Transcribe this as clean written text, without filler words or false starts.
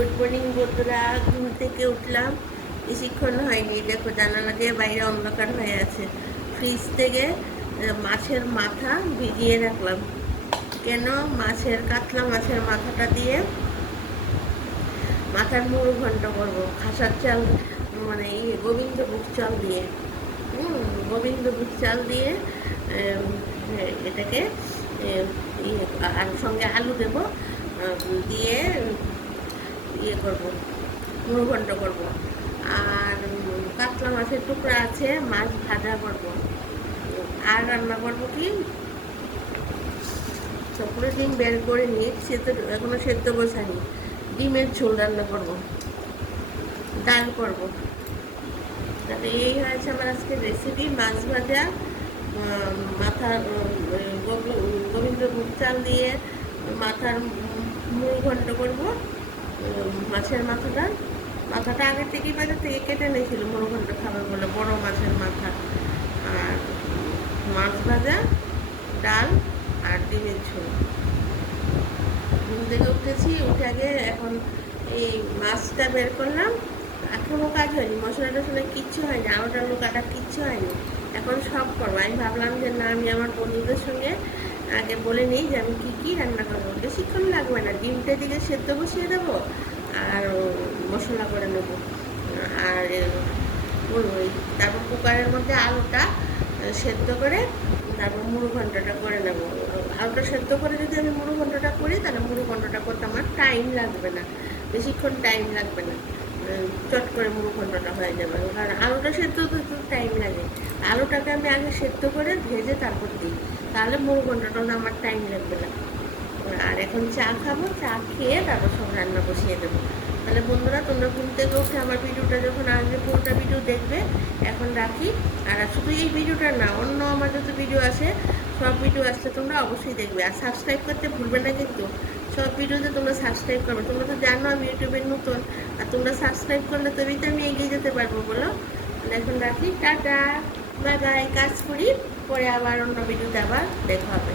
Good morning বন্ধুরা। ঘুম থেকে উঠলাম, বেশিক্ষণ হয়নি। দেখো জানালা দিয়ে বাইরে অন্ধকার হয়ে আছে। ফ্রিজ থেকে মাছের মাথা ভিজিয়ে রাখলাম। কেন? কাতলা মাছের মাথাটা দিয়ে মাথার মুড়ো ঘন্ট করবো খাসার চাল, মানে গোবিন্দভোগ চাল দিয়ে। গোবিন্দভোগ চাল দিয়ে এটাকে আর সঙ্গে আলু দেবো, দিয়ে করবো, মুড়ো ঘন্ট করবো। আর কাতলা মাছের টুকরা আছে, মাছ ভাজা করবো। আর রান্না করবো কি, সবগুলো ডিম বের করে নিয়ে এখনো সেদ্ধ বসানি। ডিমের ঝোল রান্না করবো, ডাল করবো। তাহলে এই হয়েছে আমার আজকের রেসিপি। মাছ ভাজা, মাথার গোবিন্দভোগ চাল দিয়ে মাথার মুড়ো ঘন্ট করবো। মাছের মাথাটা আগের থেকেই বাজার থেকে কেটে নিয়েছিল মুড়ো ঘন্ট খাবার বলে, বড় মাছের মাথা। আর মাছ ভাজা, ডাল আর ডিমের ঝোল। ঘুম থেকে উঠেছি, উঠে আগে এখন এই মাছটা বের করলাম। এখনও কাজ হয়নি, মশলা টশলা কিচ্ছু হয়নি, আলু টালু কাটা কিচ্ছু হয়নি। এখন সব করবো। আমি ভাবলাম যে না, আমি আমার বন্ধুদের সঙ্গে আগে বলে নিই যে আমি কী রান্না করবো। বেশিক্ষণ লাগবে না, ডিমটা দিকে সেদ্ধ বসিয়ে দেবো আর মশলা করে নেবো। আর তারপর কুকারের মধ্যে আলুটা সেদ্ধ করে তারপর মুড়ো ঘন্টটা করে নেবো। আলুটা সেদ্ধ করে যদি আমি মুড়ো ঘন্টটা করি, তাহলে মুড়ো ঘন্টটা করতে আমার টাইম লাগবে না, বেশিক্ষণ টাইম লাগবে না। চট করে মুড়ো ঘন্টটা হয়ে যাবে। কারণ আলুটা সেদ্ধ তো একটু টাইম লাগে। আলুটাকে আমি আগে সেদ্ধ করে ভেজে তারপর দিই, তাহলে মুড়ো ঘন্টটা আমার টাইম লাগবে না। আর এখন চা খাবো, চা খেয়ে তারপর সব রান্না বসিয়ে দেবো। তাহলে বন্ধুরা, তোমরা ঘুম থেকে উঠে আমার ভিডিওটা যখন আসবে পুরোটা ভিডিও দেখবে। এখন রাখি। আর শুধু এই ভিডিওটা না, অন্য আমার যত ভিডিও আসে, সব ভিডিও আসলে তোমরা অবশ্যই দেখবে। আর সাবস্ক্রাইব করতে ভুলবে না কিন্তু। সব ভিডিওতে তোমরা সাবস্ক্রাইব করবে। তোমরা তো জানো আমি ইউটিউবের নতুন, আর তোমরা সাবস্ক্রাইব করলে তবেই তো আমি এগিয়ে যেতে পারবো বলো। এখন রাখি, টাটা, বাই বাই। কাজ করি, পরে আবার অন্য ভিডিওতে আবার দেখা হবে।